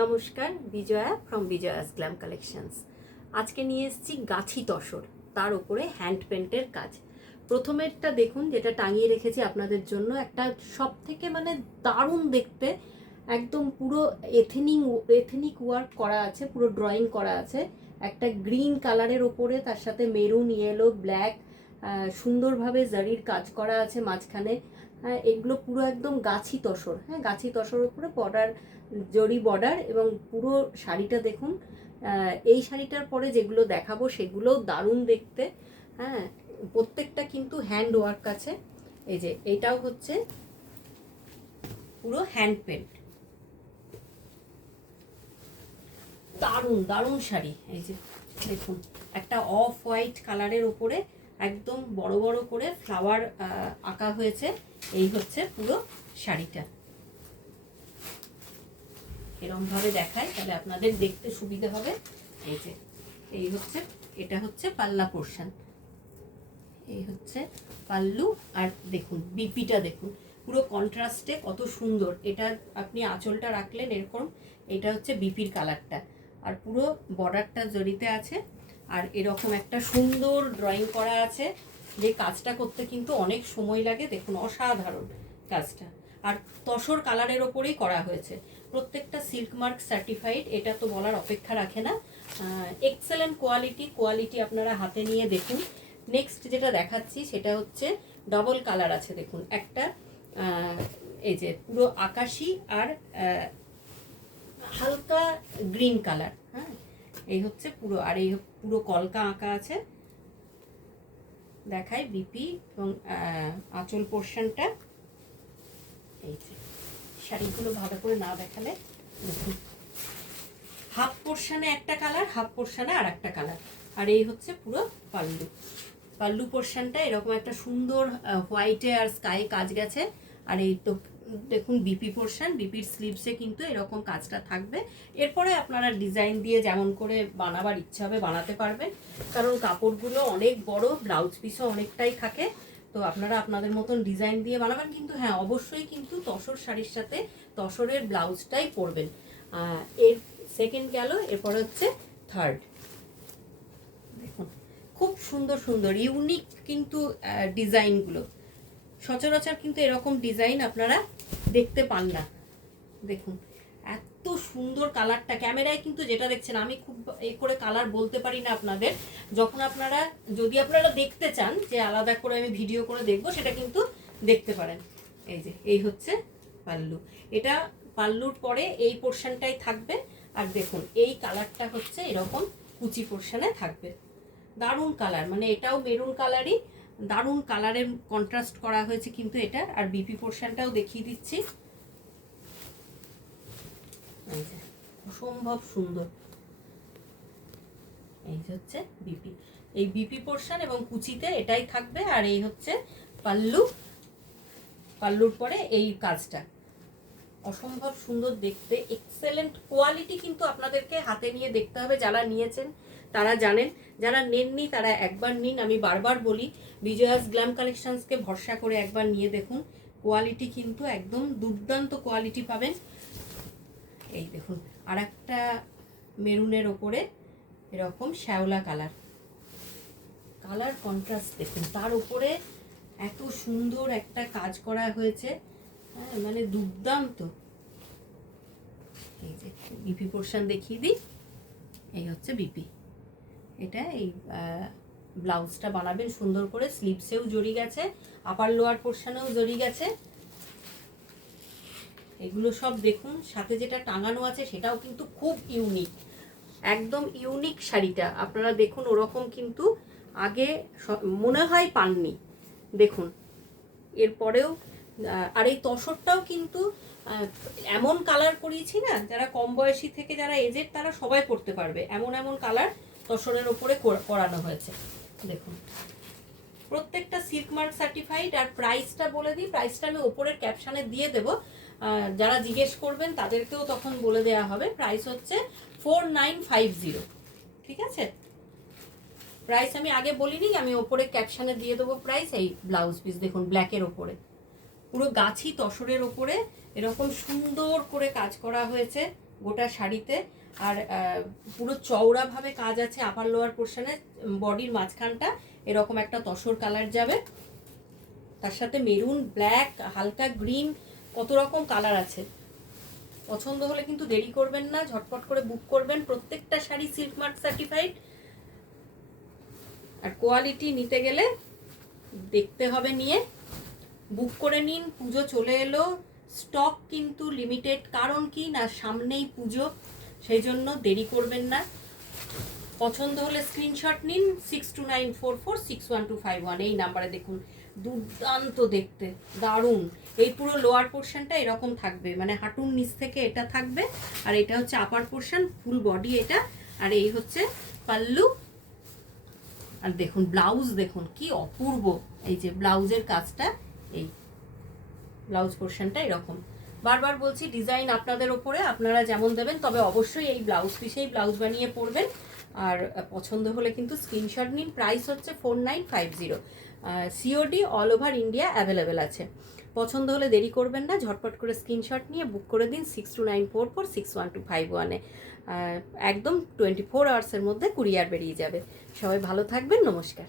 নমস্কার, Bijoya from বিজয়াস glam collections. আজকে নিয়ে এসেছি গাছি তসর, তার উপরে হ্যান্ড পেন্টের কাজ। প্রথমেরটা দেখুন, যেটা টাঙিয়ে রেখেছি আপনাদের জন্য, একটা সব থেকে দারুণ দেখতে, একদম পুরো এথেনিক ওয়ার্ক করা আছে, পুরো ড্রয়িং করা আছে। একটা গ্রিন কালারের ওপরে তার সাথে মেরুন, ইয়েলো, ব্ল্যাক সুন্দরভাবে জারির কাজ করা আছে মাঝখানে। হ্যাঁ, এগুলো পুরো একদম গাছি তসর। হ্যাঁ, গাছি তসর উপরে বর্ডার, জরি বর্ডার, এবং পুরো শাড়িটা দেখুন। এই শাড়িটার পরে যেগুলো দেখাবো সেগুলোও দারুণ দেখতে। হ্যাঁ, প্রত্যেকটা কিন্তু হ্যান্ড ওয়ার্ক আছে। এই যে এটাও হচ্ছে পুরো হ্যান্ড পেন্ট, দারুণ দারুণ শাড়ি। এই যে দেখুন, একটা অফ হোয়াইট কালারের ওপরে একদম বড় বড় করে ফ্লাওয়ার আঁকা হয়েছে। এই হচ্ছে পুরো শাড়িটা। এরমভাবে দেখায়, তাহলে আপনাদের দেখতে সুবিধা হবে। এই যে এই হচ্ছে, এটা হচ্ছে পাল্লা পোর্শন, এই হচ্ছে পাল্লু। আর দেখুন বিপিটা দেখুন, পুরো কন্ট্রাস্টে কত সুন্দর। এটা আপনি আঁচলটা রাখলেন এরকম, এটা হচ্ছে বিপির কালারটা, আর পুরো বর্ডারটা জড়িতে আছে। আর এরকম একটা সুন্দর ড্রয়িং করা আছে, যে কাজটা করতে কিন্তু অনেক সময় লাগে। দেখুন অসাধারণ কাজটা, আর তসর কালারের ওপরেই করা হয়েছে। প্রত্যেকটা সিল্ক মার্ক সার্টিফাইড, এটা তো বলার অপেক্ষা রাখে না। এক্সেলেন্ট কোয়ালিটি আপনারা হাতে নিয়ে দেখুন। নেক্সট যেটা দেখাচ্ছি সেটা হচ্ছে ডবল কালার আছে। দেখুন একটা এই যে পুরো আকাশি আর হালকা গ্রিন কালার। হ্যাঁ, এই হচ্ছে পুরো, আর এই পুরো কলকা আঁকা আছে। দেখায় বিপি এবং আঁচল পোর্শনটা। এই যে শাড়িগুলো ভালো করে না দেখালে দেখুন, হাফ পোর্শনে একটা কালার, হাফ পোর্শনে আর একটা কালার। আর এই হচ্ছে পুরো পাল্লু পোর্শনটা এরকম একটা সুন্দর হোয়াইটে আর স্কাই কাজ গেছে। আর এই তো দেখুন বিপি পোর্শন, বিপির স্লিভসে কিন্তু এরকম কাজটা থাকবে। এরপরে আপনারা ডিজাইন দিয়ে যেমন করে বানাবার ইচ্ছা হবে বানাতে পারবেন, কারণ কাপড়গুলো অনেক বড়, ব্লাউজ পিসও অনেকটাই থাকে। তো আপনারা আপনাদের মতন ডিজাইন দিয়ে বানাবেন, কিন্তু হ্যাঁ অবশ্যই কিন্তু তসর শাড়ির সাথে তসরের ব্লাউজটাই পরবেন। এর সেকেন্ড গেল, এরপরে হচ্ছে থার্ড। দেখুন খুব সুন্দর সুন্দর ইউনিক কিন্তু ডিজাইনগুলো, সচরাচর কিন্তু এরকম ডিজাইন আপনারা দেখতে পান না। দেখুন এত সুন্দর কালারটা, ক্যামেরায় কিন্তু যেটা দেখছেন, আমি খুব এই করে কালার বলতে পারি না আপনাদের। যখন আপনারা, যদি আপনারা দেখতে চান যে আলাদা করে আমি ভিডিও করে দেখবো, সেটা কিন্তু দেখতে পারেন। এই যে এই হচ্ছে পাল্লু, এটা পাল্লুর পরে এই পোর্শনটাই থাকবে। আর দেখুন এই কালারটা হচ্ছে এরকম কুচি পোর্শনে থাকবে। দারুণ কালার, এটাও মেরুন কালারই, দারুণ কালারের কন্ট্রাস্ট করা হয়েছে কিন্তু এটা। আর বিপি পোর্শনটাও দেখিয়ে দিচ্ছি, অসম্ভব সুন্দর। এই হচ্ছে বিপি, এই বিপি পোর্শন এবং কুচিতে এটাই থাকবে। আর এই হচ্ছে পাল্লু, পাল্লুর পরে এই কাজটা, অসম্ভব সুন্দর দেখতে, এক্সেলেন্ট কোয়ালিটি। কিন্তু আপনাদেরকে হাতে নিয়ে দেখতে হবে, যারা নিয়েছেন তারা জানেন, যারা নেননি তারা একবার নিন। আমি বারবার বলি, বিজয়াস গ্ল্যাম কালেকশনসকে ভরসা করে একবার নিয়ে দেখুন, কোয়ালিটি কিন্তু একদম দুর্দান্ত কোয়ালিটি পাবেন। এই দেখুন আর একটা মেরুনের ওপরে এরকম শ্যাওলা কালার, কালার কন্ট্রাস্ট দেখুন, তার উপরে এত সুন্দর একটা কাজ করা হয়েছে। হ্যাঁ, দুর্দান্ত। এই যে বিপি পোর্শন দেখিয়ে দিই, এই হচ্ছে বিপি। এটা এই ব্লাউজটা বানাবেন সুন্দর করে, স্লিভসেও জড়ি গেছে, আপার লোয়ার পোর্শনেও জড়ি গেছে। এগুলো সব দেখুন, সাথে যেটা টাঙানো আছে সেটাও কিন্তু খুব ইউনিক, একদম ইউনিক শাড়িটা। আপনারা দেখুন, ওরকম কিন্তু আগে মনে হয় পাননি। দেখুন এরপরেও, আর এই তসরটাও কিন্তু এমন কালার করিয়েছি না, যারা কম বয়সী থেকে যারা এজেড তারা সবাই পরতে পারবে, এমন এমন কালার তসরের ওপরে করানো হয়েছে। দেখুন প্রত্যেকটা সিল্ক মার্ক সার্টিফাইড। আর প্রাইসটা বলে দিই, প্রাইসটা আমি ওপরের ক্যাপশনে দিয়ে দেবো, যারা জিজ্ঞেস করবেন তাদেরকেও তখন বলে দেওয়া হবে। প্রাইস হচ্ছে 4950, ঠিক আছে? প্রাইস আমি আগে বলিনি, আমি ওপরে ক্যাপশনে দিয়ে দেবো প্রাইস। এই ব্লাউজ পিস দেখুন, ব্ল্যাকের ওপরে পুরো গাছি তসরের ওপরে এরকম সুন্দর করে কাজ করা হয়েছে। গোটা শাড়িতে। আর পুরো চওড়াভাবে কাজ আছে আপার লোয়ার পোর্শনে, বডির মাঝখানটা এরকম একটা তসর কালার যাবে, তার সাথে মেরুন, ব্ল্যাক, হালকা গ্রিন, কত রকম কালার আছে। পছন্দ হলে কিন্তু দেরি করবেন না, ঝটপট করে বুক করবেন। প্রত্যেকটা শাড়ি সিল্ক মার্ক সার্টিফাইড। আর কোয়ালিটি নিতে গেলে দেখতে হবে, নিয়ে বুক করে নিন। পুজো চলে এলো, স্টক কিন্তু লিমিটেড। কারণ কি না, সামনেই পুজো, সেই জন্য দেরি করবেন না। পছন্দ হলে স্ক্রিনশট নিন 6294461251 এই নাম্বারে। দেখুন দুর্দান্ত দেখতে, দারুণ। এই পুরো লোয়ার পোর্শনটা এরকম থাকবে, মানে হাঁটুর নিচ থেকে এটা থাকবে, আর এটা হচ্ছে আপার পোর্শন, ফুল বডি এটা। আর এই হচ্ছে পাল্লু। আর দেখুন ব্লাউজ, দেখুন কি অপূর্ব। এই যে ব্লাউজের কাজটা, এই ব্লাউজ পোর্শনটা এরকম। বারবার বলছি ডিজাইন আপনাদের ওপরে, আপনারা যেমন দেবেন, তবে অবশ্যই এই ব্লাউজ পিসেই ব্লাউজ বানিয়ে পরবেন। আর পছন্দ হলে কিন্তু স্ক্রিনশট নিন। প্রাইস হচ্ছে 4950। COD all over India available আছে। পছন্দ হলে দেরি করবেন না, ঝটপট করে স্ক্রিনশট নিয়ে বুক করে দিন 6294461251-এ। একদম 24 আওয়ার্সের মধ্যে কুরিয়ার বেরিয়ে যাবে। সবাই ভালো থাকবেন, নমস্কার।